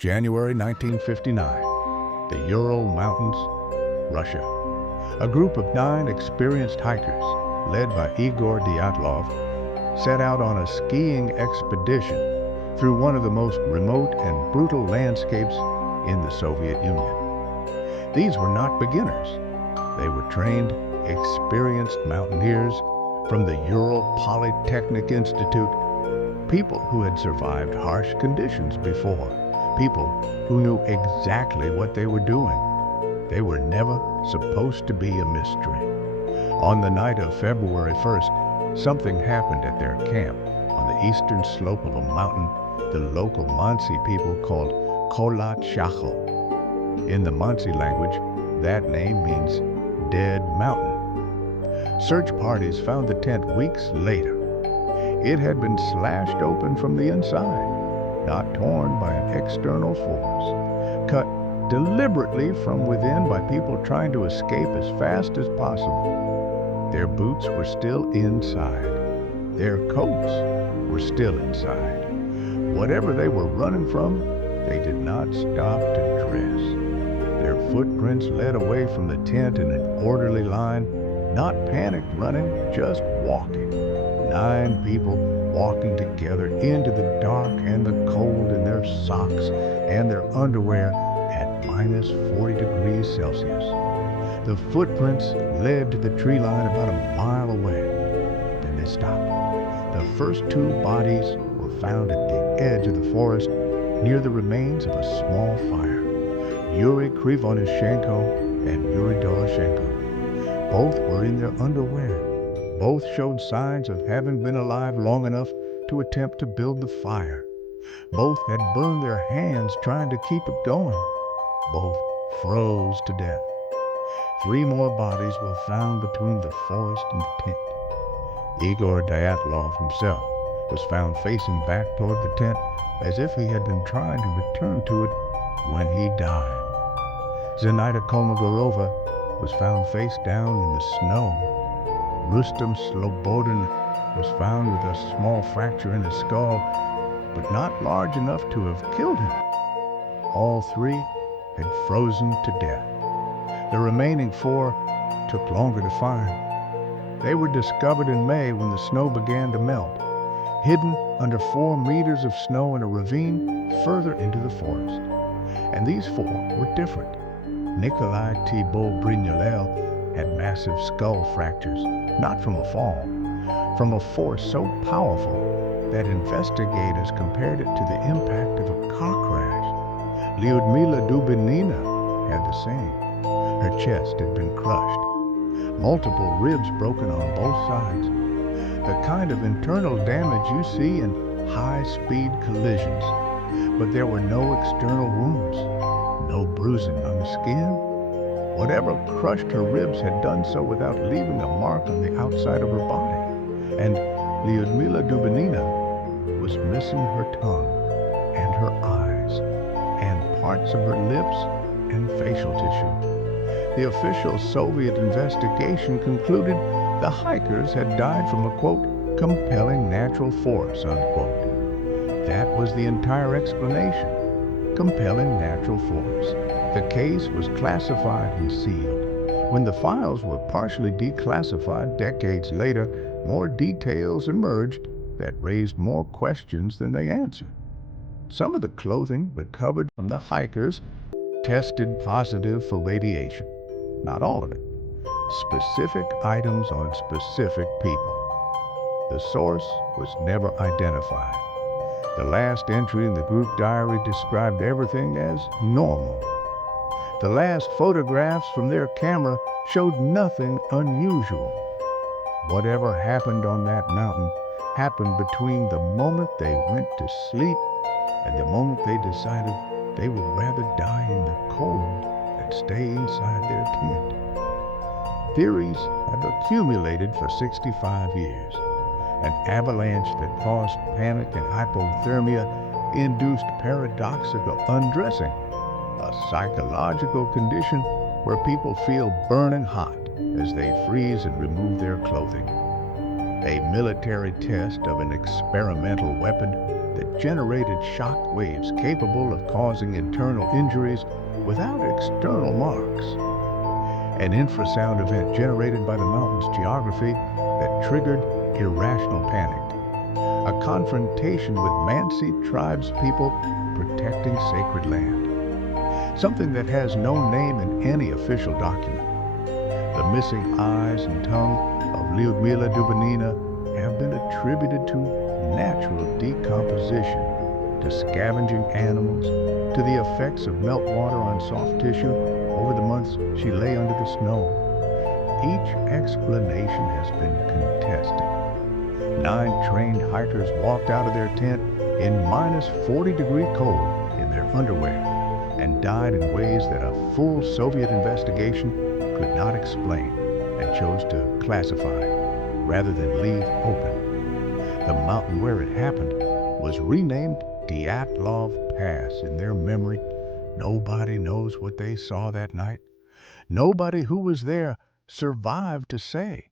January 1959, the Ural Mountains, Russia. A group of 9 experienced hikers, led by Igor Dyatlov, set out on a skiing expedition through one of the most remote and brutal landscapes in the Soviet Union. These were not beginners. They were trained, experienced mountaineers from the Ural Polytechnic Institute, people who had survived harsh conditions before, people who knew exactly what they were doing. They were never supposed to be a mystery. On the night of February 1st, something happened at their camp on the eastern slope of a mountain the local Mansi people called Kholat Shachel. In the Mansi language, that name means dead mountain. Search parties found the tent weeks later. It had been slashed open from the inside, not torn by an external force, cut deliberately from within by people trying to escape as fast as possible. Their boots were still inside. Their coats were still inside. Whatever they were running from, they did not stop to dress. Their footprints led away from the tent in an orderly line, not panicked running, just walking. 9 people walking together into the dark and the cold in their socks and their underwear at minus 40 degrees Celsius. The footprints led to the tree line about a mile away. Then they stopped. The first 2 bodies were found at the edge of the forest near the remains of a small fire. Yuri Krivonishenko and Yuri Doroshenko. Both were in their underwear. Both showed signs of having been alive long enough to attempt to build the fire. Both had burned their hands trying to keep it going. Both froze to death. 3 more bodies were found between the forest and the tent. Igor Dyatlov himself was found facing back toward the tent as if he had been trying to return to it when he died. Zenaida Kolmogorova was found face down in the snow. Rustam Slobodin was found with a small fracture in his skull, but not large enough to have killed him. All 3 had frozen to death. The remaining 4 took longer to find. They were discovered in May when the snow began to melt, hidden under 4 meters of snow in a ravine further into the forest. And these 4 were different. Nikolai Thibault Brignolel had massive skull fractures, not from a fall, from a force so powerful that investigators compared it to the impact of a car crash. Lyudmila Dubinina had the same. Her chest had been crushed, multiple ribs broken on both sides, the kind of internal damage you see in high-speed collisions. But there were no external wounds, no bruising on the skin. Whatever crushed her ribs had done so without leaving a mark on the outside of her body. And Lyudmila Dubinina was missing her tongue and her eyes and parts of her lips and facial tissue. The official Soviet investigation concluded the hikers had died from a, quote, compelling natural force, unquote. That was the entire explanation. Compelling natural force. The case was classified and sealed. When the files were partially declassified decades later, more details emerged that raised more questions than they answered. Some of the clothing recovered from the hikers tested positive for radiation. Not all of it. Specific items on specific people. The source was never identified. The last entry in the group diary described everything as normal. The last photographs from their camera showed nothing unusual. Whatever happened on that mountain happened between the moment they went to sleep and the moment they decided they would rather die in the cold than stay inside their tent. Theories have accumulated for 65 years. An avalanche that caused panic and hypothermia induced paradoxical undressing, a psychological condition where people feel burning hot as they freeze and remove their clothing. A military test of an experimental weapon that generated shock waves capable of causing internal injuries without external marks. An infrasound event generated by the mountain's geography that triggered irrational panic. A confrontation with Mansi tribespeople protecting sacred land. Something that has no name in any official document. The missing eyes and tongue of Lyudmila Dubinina have been attributed to natural decomposition, to scavenging animals, to the effects of meltwater on soft tissue over the months she lay under the snow. Each explanation has been contested. 9 trained hikers walked out of their tent in minus 40-degree cold in their underwear and died in ways that a full Soviet investigation could not explain and chose to classify rather than leave open. The mountain where it happened was renamed Dyatlov Pass in their memory. Nobody knows what they saw that night. Nobody who was there survived to say.